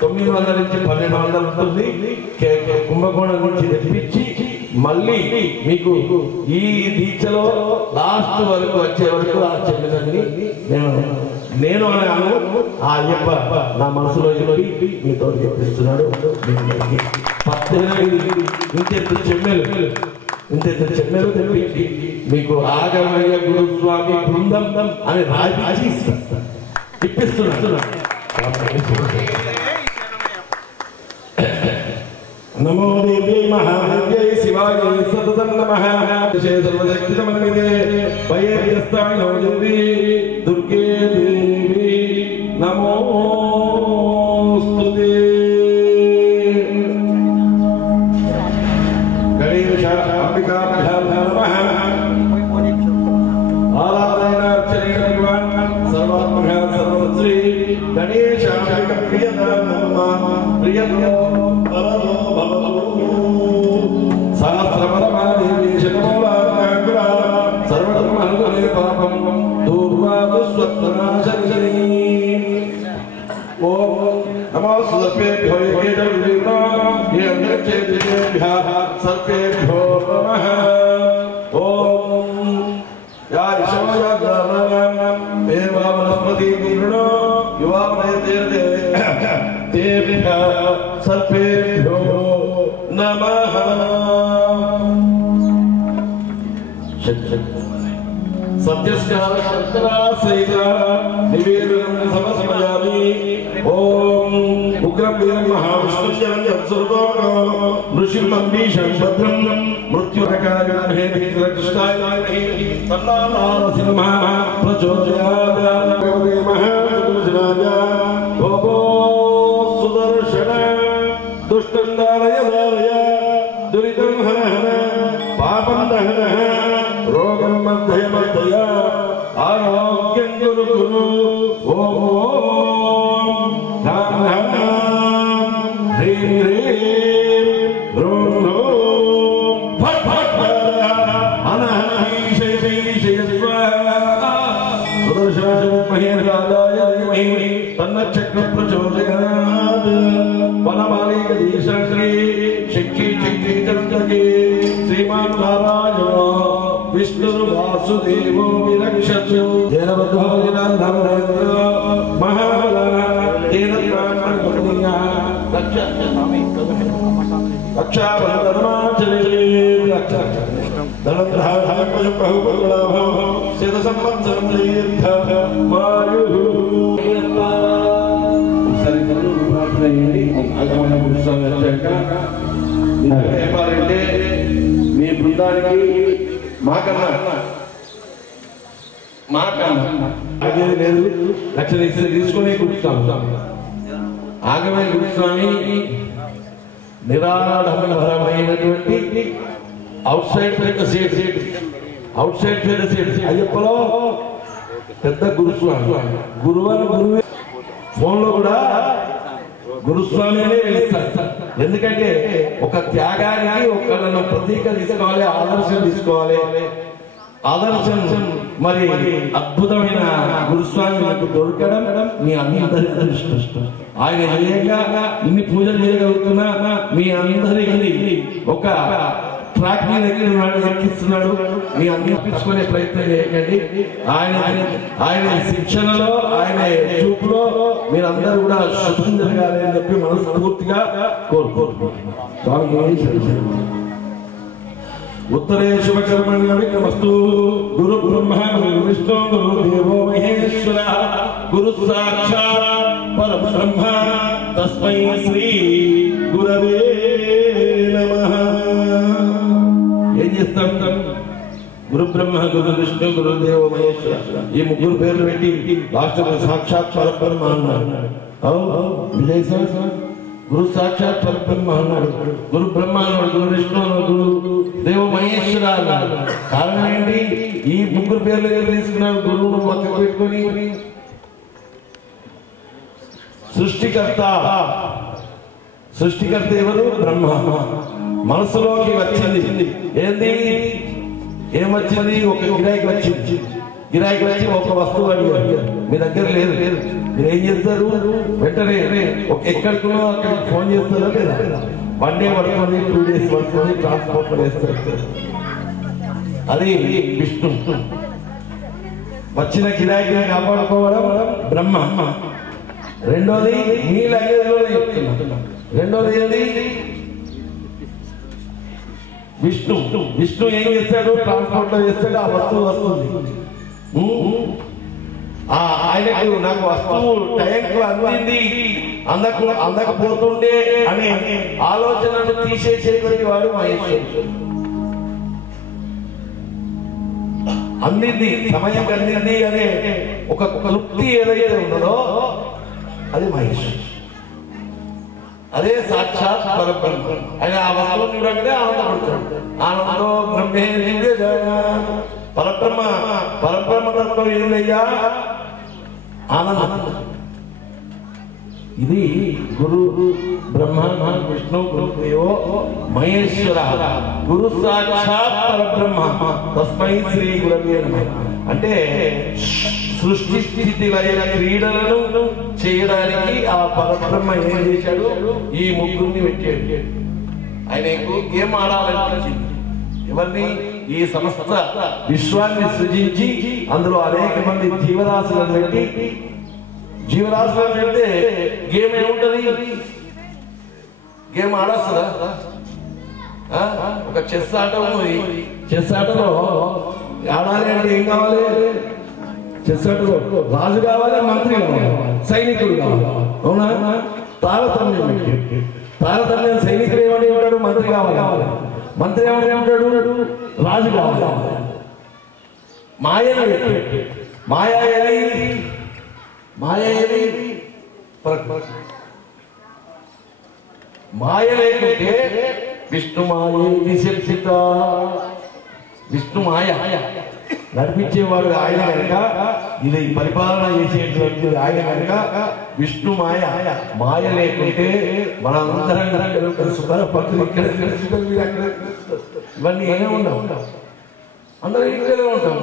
900 నుంచి 1200 ఉంటుంది. కుంభకోణం నుంచి తెప్పించి మళ్ళీ మీకు ఈ దీక్షలో లాస్ట్ వరకు వచ్చే వరకు ఆ చెమ్మెలని నేను అన్నాను. ఆ అయ్యప్ప నా మనసులో మీతో చెప్పిస్తున్నాడు. 18 ఇంత చెమ్మెలు తెప్పించి మీకు ఆగమయ గురుస్వామి బృందం అని రాజీ ఇప్పిస్తున్నాడు. నమో దేవ్యై మహాదేవ్యై శివాయ సతతం నమః. సర్వశక్తి సమన్వితే భయస్థాయి నమో దేవి దుర్గే దేవి నమోస్తుతే. గణేశ అంబికాభ్యాం నమః. ఆరాధనార్చనే భగవాన్ సర్వాత్మక సర్వశ్రీ గణేశ అంబిక ప్రియదా నమః. ప్రియదో భవతో భవతు సహస్రపరమాదేవేశనమోలాగ్ర సర్వధర్మహనుగణే పాపం దూర్వాదు స్వత్వనాశని. ఓం నమో సర్పేభ్యో ఏకేతవిర్నో ఏ అంతరిక్షేభ్యః సర్పేభ్యో నమః. ఓం యా ఈశోయాగ్రామం దేవా వనస్పతి నిర్ణో యువామనేతే దేవ్యః సర్పేభ్యో నమః. సత్యస్కార శంకరా సైత నివేదనం సమర్పయామి. ఓం ఉగ్రం వీరం మహావిష్ణుం యత్సురతో నృసింహంబీషం భద్రం మృత్యురకాయ కృష్ణాయ తన్నారసింహ ప్రచోదయాత్. మహాసుదర్శనాయ భోగో సుదర్శన దుష్టం దారయ దారయ దురితం హన హన పాపం దహన రోగం మధ్య మధ్య ఆరోగ్యం గురు గురు. ఓం ధాం ధాం హ్రీం హ్రీం రోం రోం ఫట్ ఫట్ అనహనీశయ స్వాహా. సుదర్శనాయ మహేంద్రాయ ధీమహి తన్నచక్రం ప్రచోదయాత్. వనమాలిక దీశశ్రీ శక్తి శక్తి చంద్రకే శ్రీమాన్ నారాయణ విష్ణు వాసుదేవో విరక్షతు. చెప్పాలంటే మీ బృందానికి మాకన్నా అదేది లేదు. లక్ష తీసుకుని కూర్చుతాం. ఆగమయ గురుస్వామి నిరాడంబరమైనటువంటి అవుట్ సైడ్ సీట్ అయ్యప్పలో పెద్ద గురుస్వామి. గురువారు గురువు ఫోన్ లో కూడా గురుస్వామి అనే పిలుస్తారు. ఎందుకంటే ఒక త్యాగానికి ఒక ప్రతీక తీసుకోవాలి, ఆదర్శం తీసుకోవాలి. ఆదర్శం మరి అద్భుతమైన గురుస్వామి నాకు దొరకడం మీ అందరి అదృష్టం. ఆయన ఏకంగా ఇన్ని పూజలు చేయగలుగుతున్నా మీ అందరికీ ఒక ట్రాక్ మీద ఎక్కిస్తున్నాడు. మీ అందించుకునే ప్రయత్నం చేయకండి. ఆయన శిక్షణలో ఆయన చూపులో మీరందరూ కూడా శుభం జరగాలి అని చెప్పి మనస్ఫూర్తిగా కోరుకుంటున్నాను. ఉత్తరే శుభకర్మణ్యమస్తు. గురు బ్రహ్మ గురు విష్ణు గురు దేవో మహేశ్వర గురు సాక్షాత్ పరబ్రహ్మ తస్మై శ్రీ గురవే నమః. ఏం చేస్తాం? గురు బ్రహ్మ గురు విష్ణు గురుదేవ మహేశ్వర ఈ ముగ్గురు పేర్లు పెట్టి లాస్ట్ సాక్షాత్ పరబ్రహ్మ అన్నాడు. విజయ్ సార్ గురు సాక్షాత్ పరబ్రహ్మ అన్నాడు, గురు బ్రహ్మ అన్నాడు, గురు విష్ణు అన్నాడు, గురు దేవ మహేశ్వర అన్నాడు. కారణం ఏంటి? ఈ ముగ్గురు పేర్లు తీసుకున్నాడు గురువును పక్కకు పెట్టుకొని. సృష్టికర్త ఎవరు? బ్రహ్మ. మనసులోకి వచ్చింది ఏంది? ఏమొచ్చింది? ఒక గిరాయికి వచ్చింది. గిరాయికి వచ్చి ఒక వస్తువు అడిగారు, మీ దగ్గర లేదు. మీరు ఏం చేస్తారు? వెంటనే ఎక్కడికో అక్కడికి ఫోన్ చేస్తారా లేదా? 1 డే పడుతుంది, 2 days పడుతుంది, ట్రాన్స్పోర్ట్ వేస్తారు. అది విష్ణు. వచ్చిన గిరాయిని కాపాడుకోవడం బ్రహ్మ. రెండోది మీ లాంగ్వేజ్లో చెప్తున్నా. రెండోది ఏంటి? విష్ణు. విష్ణు ఏం చేస్తాడు? ట్రాన్స్పోర్ట్ లో చేస్తాడు, ఆ వస్తువు వస్తుంది. ఆయనకు నాకు వస్తువు టైంకు అందింది, అందకపోతుండే అనే ఆలోచనను తీసేసేటువంటి వాడు మహేశ్వరుడు. అందింది, సమయం అందింది అనే ఒక తృప్తి ఏదైతే ఉన్నదో అది మహేశ్వరుడు. అదే సాక్షాత్ పరబ్రహ్మ. ఆయన ఆ వస్తువుని చూడగానే ఆనందపడతాడు. ఆనందో బ్రహ్మేంద్రియ పరబ్రహ్మ. పరబ్రహ్మ తత్వం ఏందయ్యా? ఆనందం. ఇది గురు బ్రహ్మ విష్ణు గురుదేవో మహేశ్వర. గురు సాక్షాత్ పరబ్రహ్మ తస్మై శ్రీ గురవే నమః. అంటే సృష్టి స్థితి లయ క్రీడలను చేయడానికి ఆ పరబ్రహ్మ ఏం చేశాడు? ఈ ముగ్గురిని పెట్టాడు. ఆయనకు గేమ్ ఆడాలనిపించింది. ఎవరిని? ఈ సమస్త విశ్వాన్ని సృజించి అందులో అనేక మంది జీవరాశులను పెట్టి, జీవరాశులను పెడితే గేమ్ ఏముంటది? గేమ్ ఆడొస్తుందా? ఒక చెస్ ఆట ఉంది. చెస్ ఆటలో ఆడాలి అంటే ఏం కావాలి? చెస్ ఆటలో రాజు కావాలి, మంత్రి కావాలి, సైనికుడు కావాలి. అవునా? తారతమ్యం. తారతమ్యం. సైనికుడు ఏమని ఉంటాడు? మంత్రి కావాలి. మంత్రి ఏమని ఉంటాడు? రాజు కావాలి. మాయ మాయ ఏది? మాయ ఏది? మాయ లేకుంటే విష్ణు మాయ నిశబ్దిత. విష్ణు మాయ నడిపించేవాడు ఆయన కనుక, ఇది పరిపాలన చేసేటువంటి ఆయన కనుక విష్ణు మాయ. మాయ లేకుంటే మనందరం ఇవన్నీ ఏమే ఉండవు, అందరూ ఇక్కడే ఉంటాం.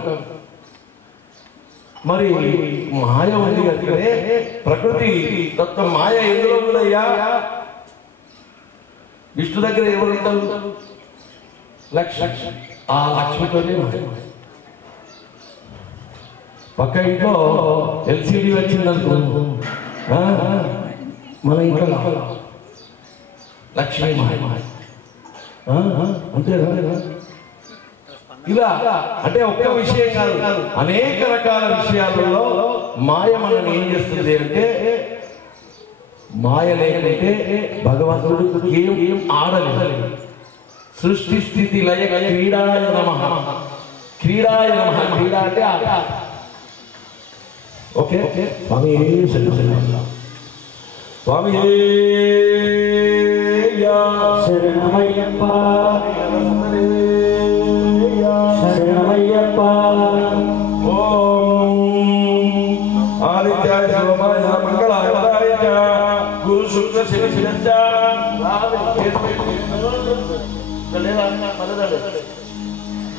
మరి మాయ ఉంది కనుకనే ప్రకృతి తత్వం మాయ ఎందులో ఉందయ్యా? విష్ణు దగ్గర ఎవరు ఉంటారు? లక్ష్మి. ఆ లక్ష్మితోనే పక్క ఇంట్లో ఎల్సిడి వచ్చిందనుకో, మన ఇంట్లో లక్ష్మీ మాయ. అంతే ఇలా. అంటే ఒక్క విషయం కాదు, అనేక రకాల విషయాలలో మాయ మనల్ని ఏం చేస్తుంది అంటే, మాయ లేకుంటే భగవంతుడు ఏం ఆడలేదు. సృష్టి స్థితి లయ క్రీడాయ నమః. క్రీడాయ నమః. క్రీడ అంటే ఆట. ఓకే. స్వామి స్వామి శరణమయ్యప్ప శరణమయ్యప్ప. ఓం ఆదిత్యాయ సోమాయ మంగళాయ చ గురు శుక్ర శనిశ్చ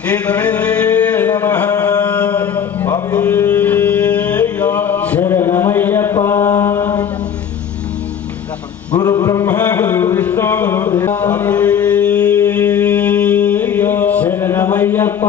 కేతవే నమః. శరణమయ్యప్ప. గురు బ్రహ్మ గురు విష్ణు శరణమయ్యప్ప.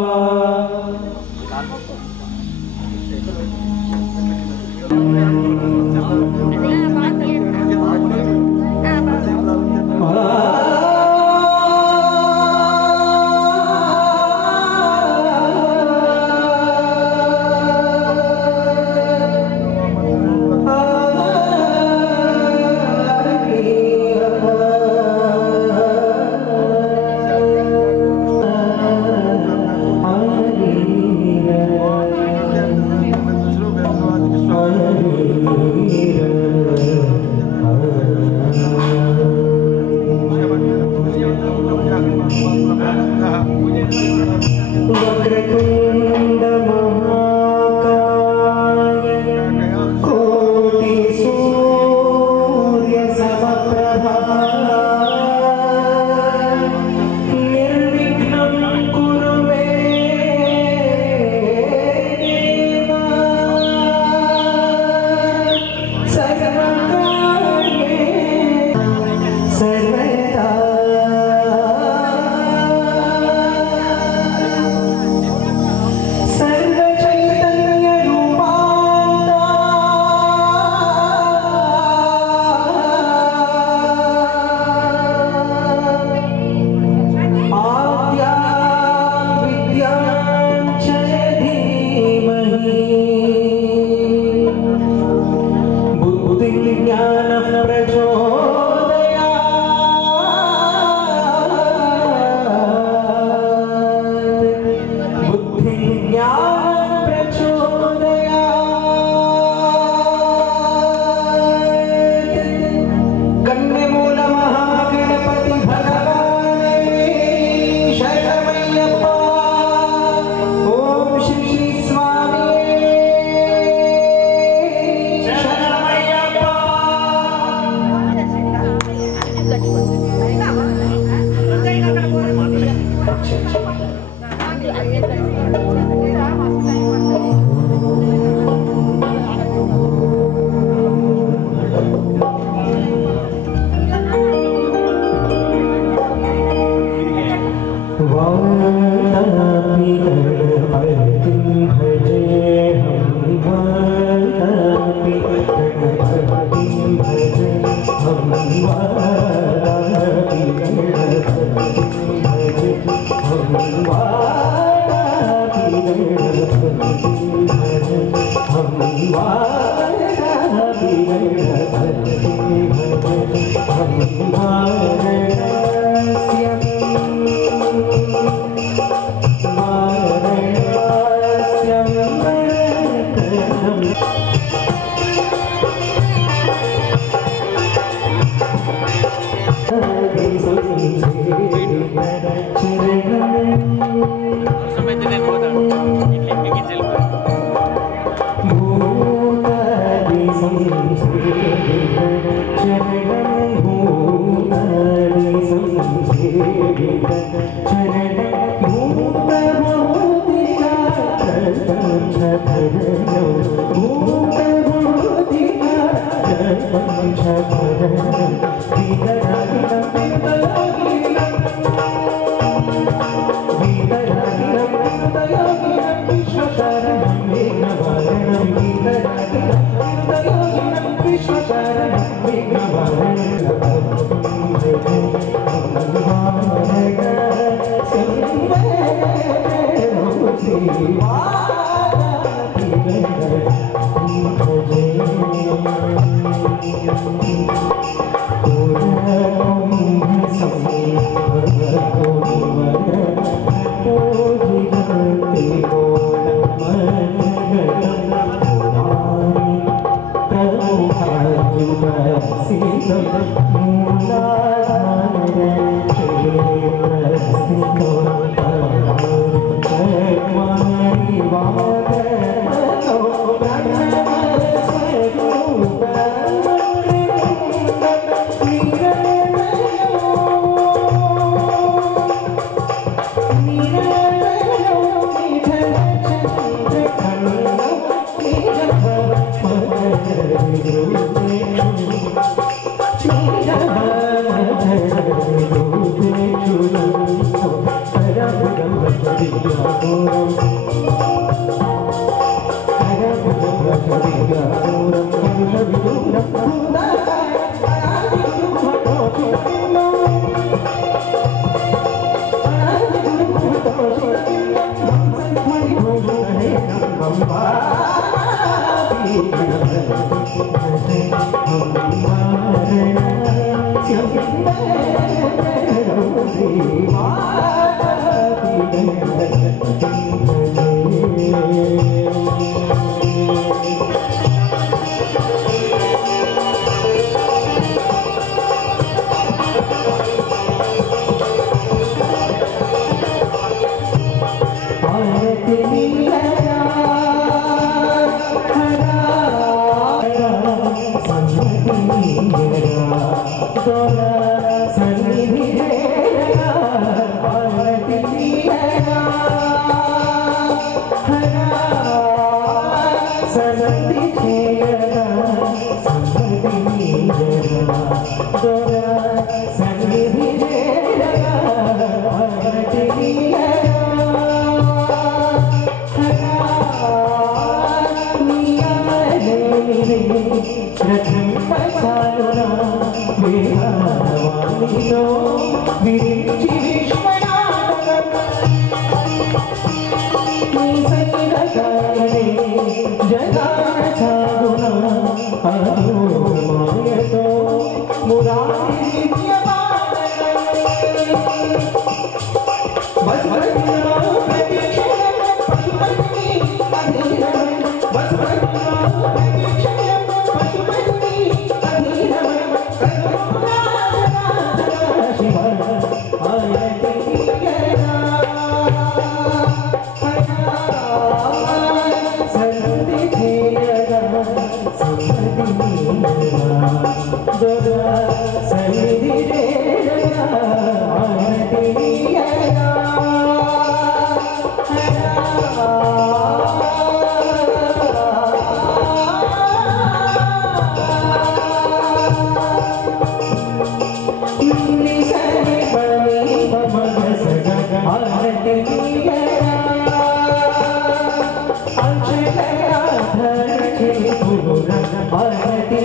Arati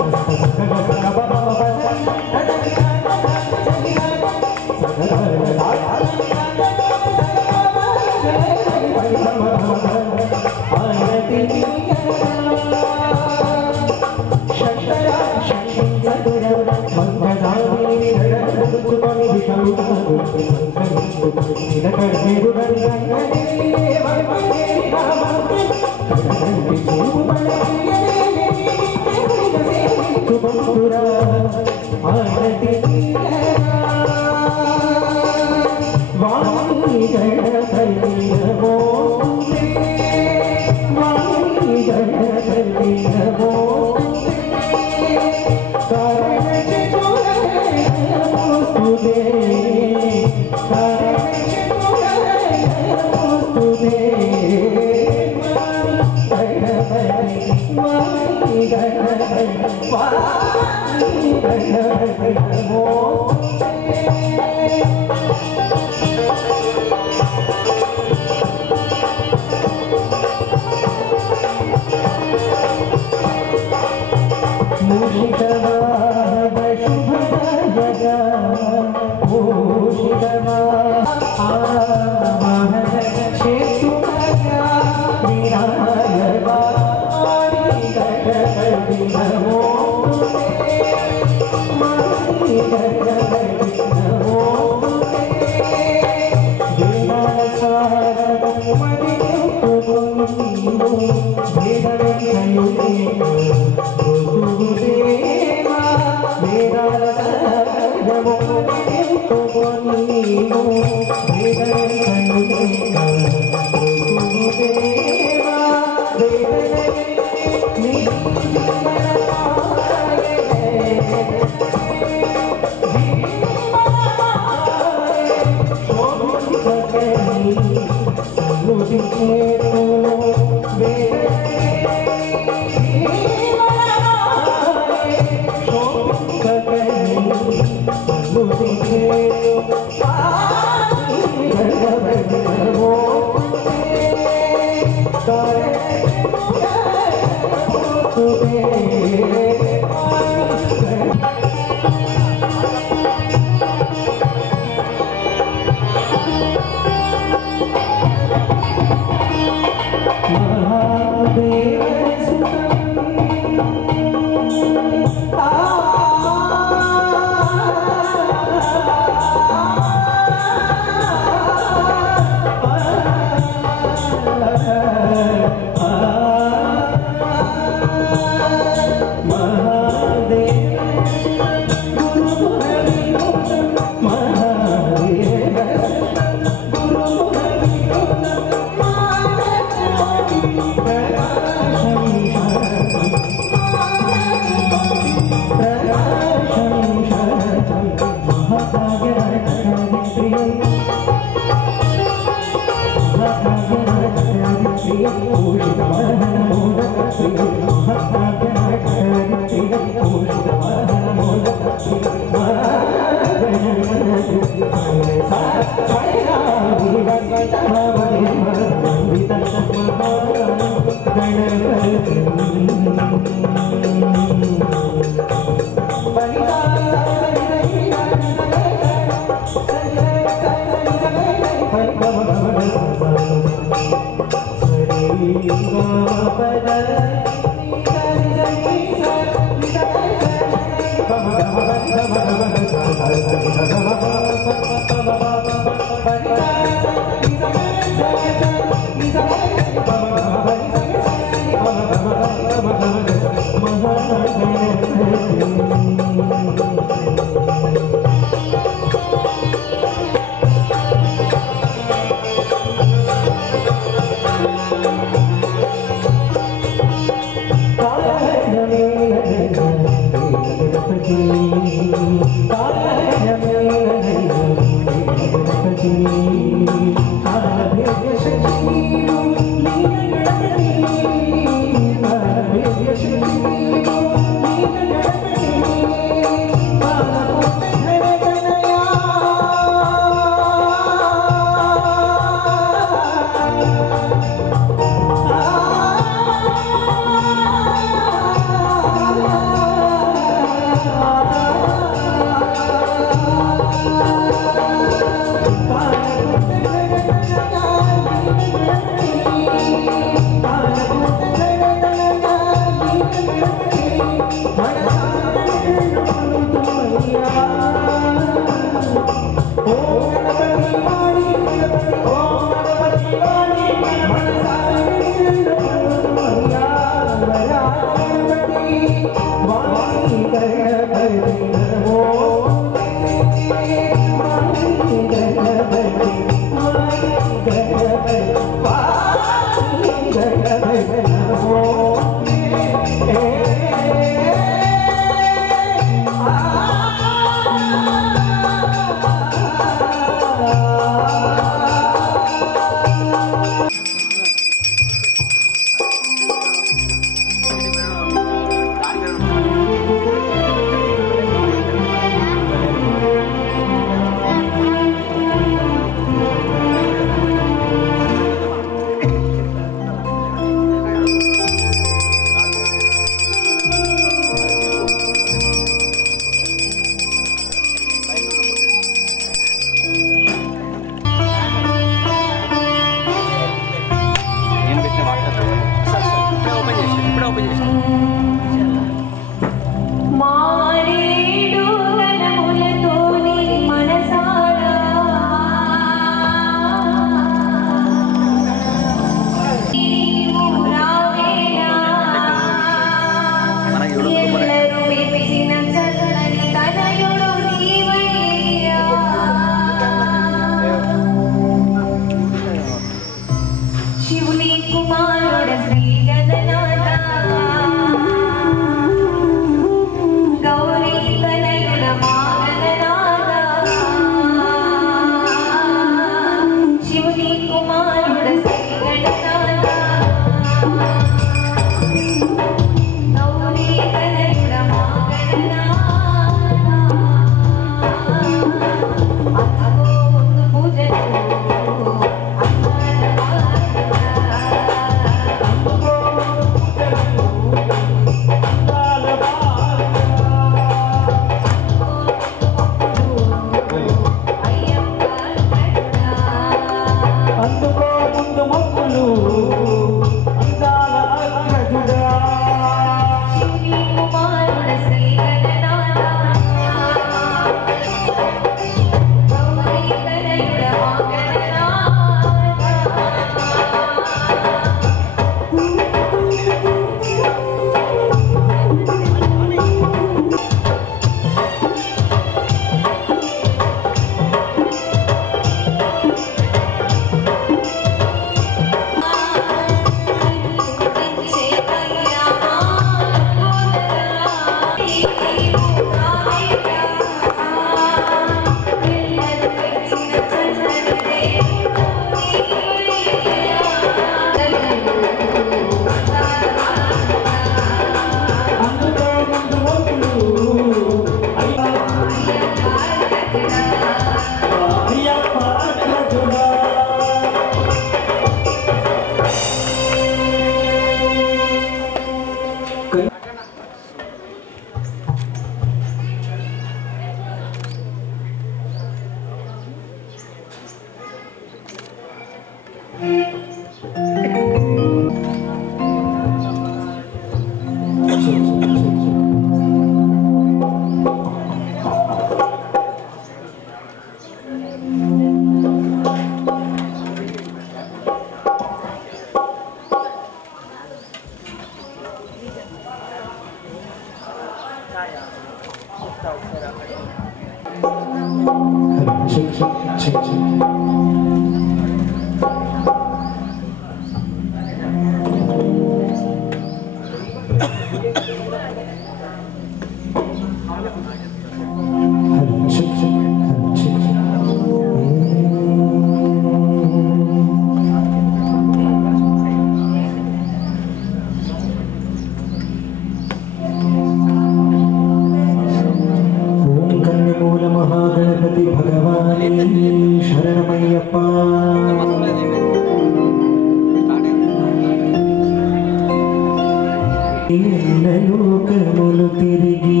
లోకములు తిరిగి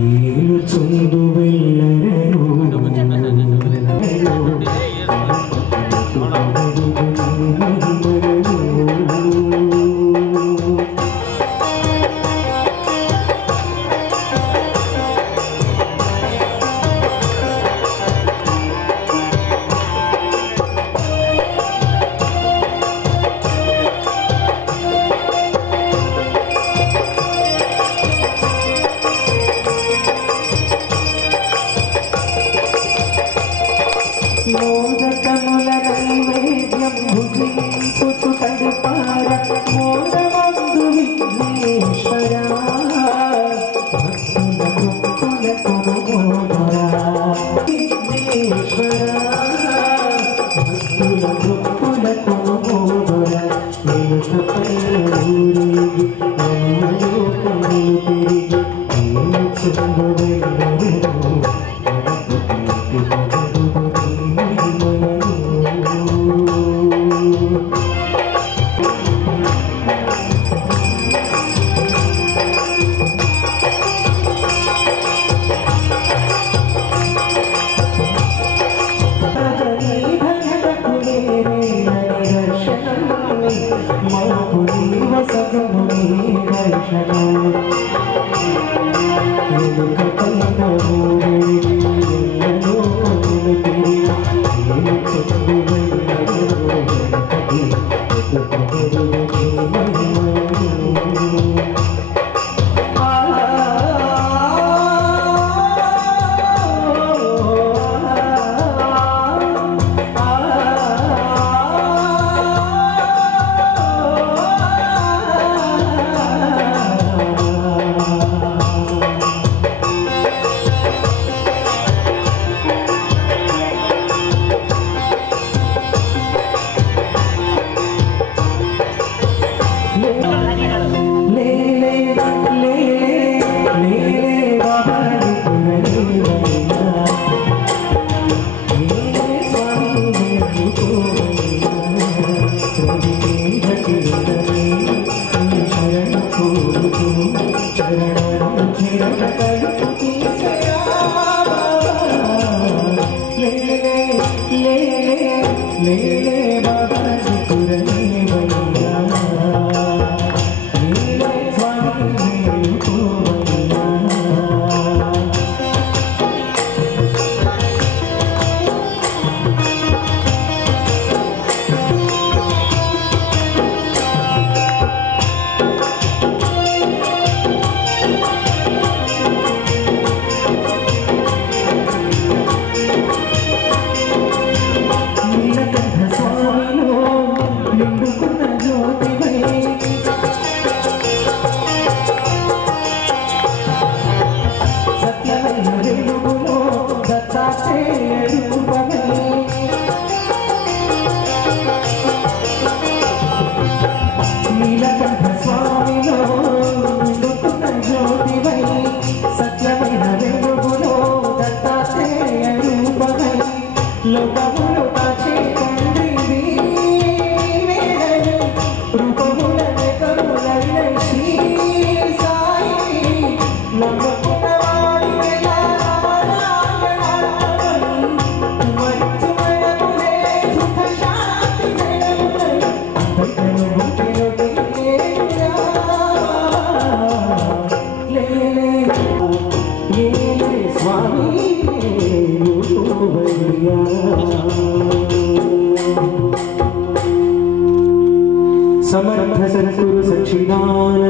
ఏలుచుందు వెళ్ళరను మోదకముల నైవేద్యం భుజించుచు తడుపార మోదమందు విఘ్నేశ్వర భక్తుల భక్తులకు మోదరా విఘ్నేశ్వర భక్తుల భక్తులకు మోదరా ఏకపై ఊరేగి లోకములు తిరిగి ఏలుచుందు వెళ్ళరను समर्थ सद्गुरु सच्चिदानंद